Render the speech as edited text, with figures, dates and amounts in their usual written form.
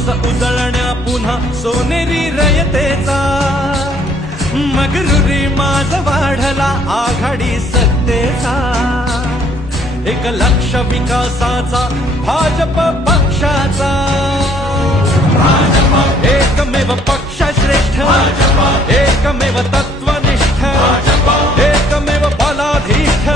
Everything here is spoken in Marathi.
श्वास उजळण्या पुन्हा सोनेरी रयतेचा मगरुरी माझ वाढला आघाडी सत्तेचा एक लक्ष विकासाचा भाजप पक्षाचा एकमेव पक्ष श्रेष्ठ एकमेव तत्वनिष्ठ एकमेव बलाधीष्ठ